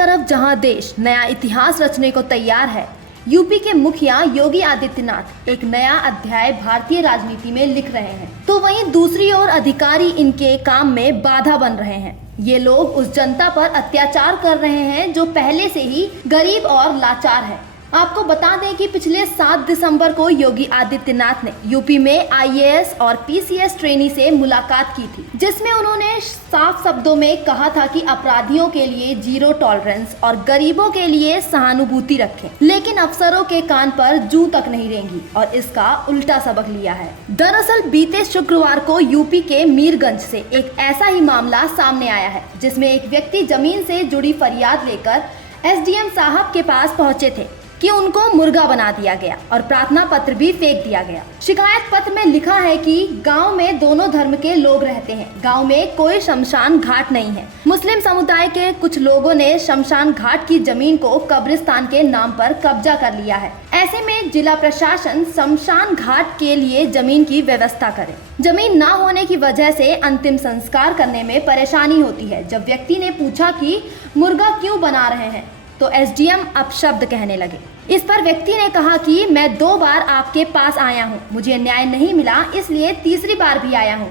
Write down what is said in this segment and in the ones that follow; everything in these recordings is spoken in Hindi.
तरफ जहां देश नया इतिहास रचने को तैयार है, यूपी के मुखिया योगी आदित्यनाथ एक नया अध्याय भारतीय राजनीति में लिख रहे हैं, तो वहीं दूसरी ओर अधिकारी इनके काम में बाधा बन रहे हैं। ये लोग उस जनता पर अत्याचार कर रहे हैं जो पहले से ही गरीब और लाचार है। आपको बता दें कि पिछले 7 दिसंबर को योगी आदित्यनाथ ने यूपी में आईएएस और पीसीएस ट्रेनी से मुलाकात की थी, जिसमें उन्होंने साफ शब्दों में कहा था कि अपराधियों के लिए जीरो टॉलरेंस और गरीबों के लिए सहानुभूति रखें। लेकिन अफसरों के कान पर जू तक नहीं रेंगी और इसका उल्टा सबक लिया है। दरअसल बीते शुक्रवार को यूपी के मीरगंज से एक ऐसा ही मामला सामने आया है, जिसमें एक व्यक्ति जमीन से जुड़ी फरियाद लेकर एसडीएम साहब के पास पहुंचे थे कि उनको मुर्गा बना दिया गया और प्रार्थना पत्र भी फेंक दिया गया। शिकायत पत्र में लिखा है कि गांव में दोनों धर्म के लोग रहते हैं, गांव में कोई शमशान घाट नहीं है। मुस्लिम समुदाय के कुछ लोगों ने शमशान घाट की जमीन को कब्रिस्तान के नाम पर कब्जा कर लिया है। ऐसे में जिला प्रशासन शमशान घाट के लिए जमीन की व्यवस्था करे। जमीन न होने की वजह से अंतिम संस्कार करने में परेशानी होती है। जब व्यक्ति ने पूछा कि मुर्गा क्यों बना रहे हैं, तो एसडीएम अपशब्द कहने लगे। इस पर व्यक्ति ने कहा कि मैं 2 बार आपके पास आया हूं, मुझे न्याय नहीं मिला, इसलिए तीसरी बार भी आया हूं।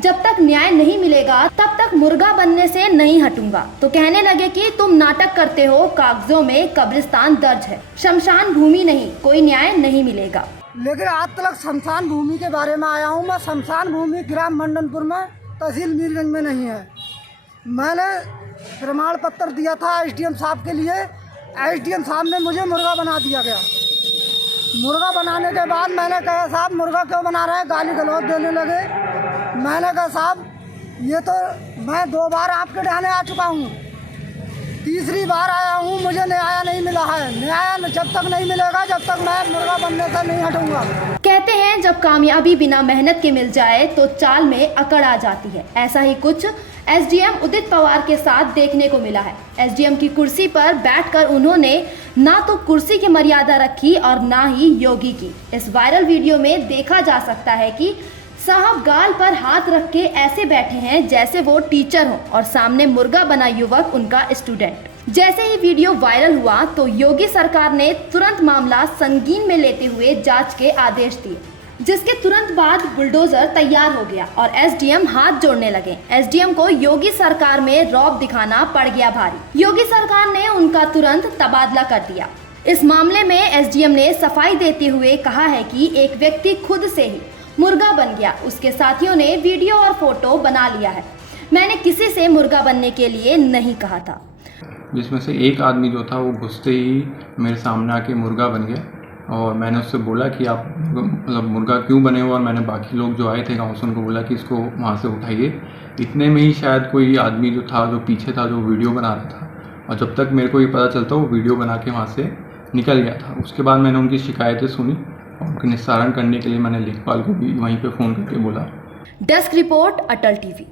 जब तक न्याय नहीं मिलेगा तब तक मुर्गा बनने से नहीं हटूंगा। तो कहने लगे कि तुम नाटक करते हो, कागजों में कब्रिस्तान दर्ज है, शमशान भूमि नहीं, कोई न्याय नहीं मिलेगा। लेकिन आज तक शमशान भूमि के बारे में आया हूँ मैं। शमशान भूमि ग्राम मंडनपुर में, तहसील मीरगंज में नहीं है। मैंने प्रमाण पत्र दिया था एसडीएम साहब के लिए। एसडीएम साहब ने मुझे मुर्गा बना दिया गया। मुर्गा बनाने के बाद मैंने कहा साहब मुर्गा क्यों बना रहे हैं, गाली गलौज देने लगे। मैंने कहा साहब ये तो मैं 2 बार आपके ढाने आ चुका हूँ, तीसरी बार आया हूँ, मुझे न्याय नहीं मिला है। न्याय जब तक नहीं मिलेगा जब तक मैं मुर्गा बनने से नहीं हटूंगा। कहते हैं जब कामयाबी बिना मेहनत के मिल जाए तो चाल में अकड़ आ जाती है। ऐसा ही कुछ एसडीएम उदित पवार के साथ देखने को मिला है। एसडीएम की कुर्सी पर बैठकर उन्होंने ना तो कुर्सी की मर्यादा रखी और ना ही योगी की। इस वायरल वीडियो में देखा जा सकता है कि साहब गाल पर हाथ रख के ऐसे बैठे हैं जैसे वो टीचर हो और सामने मुर्गा बना युवक उनका स्टूडेंट। जैसे ही वीडियो वायरल हुआ तो योगी सरकार ने तुरंत मामला संगीन में लेते हुए जांच के आदेश दिए, जिसके तुरंत बाद बुलडोजर तैयार हो गया और एसडीएम हाथ जोड़ने लगे। एसडीएम को योगी सरकार में रौब दिखाना पड़ गया भारी। योगी सरकार ने उनका तुरंत तबादला कर दिया। इस मामले में एसडीएम ने सफाई देते हुए कहा है कि एक व्यक्ति खुद से ही मुर्गा बन गया, उसके साथियों ने वीडियो और फोटो बना लिया है। मैंने किसी से मुर्गा बनने के लिए नहीं कहा था। जिसमें से एक आदमी जो था वो घुसते ही मेरे सामने आके मुर्गा बन गया और मैंने उससे बोला कि आप मतलब मुर्गा क्यों बने हो, और मैंने बाकी लोग जो आए थे गाँव से उनको बोला कि इसको वहाँ से उठाइए। इतने में ही शायद कोई आदमी जो था, जो पीछे था, जो वीडियो बना रहा था, और जब तक मेरे को ये पता चलता वो वीडियो बना के वहाँ से निकल गया था। उसके बाद मैंने उनकी शिकायतें सुनी और उनके निस्तारण करने के लिए मैंने लेखपाल को भी वहीं पर फ़ोन करके बोला। डेस्क रिपोर्ट, अटल टीवी।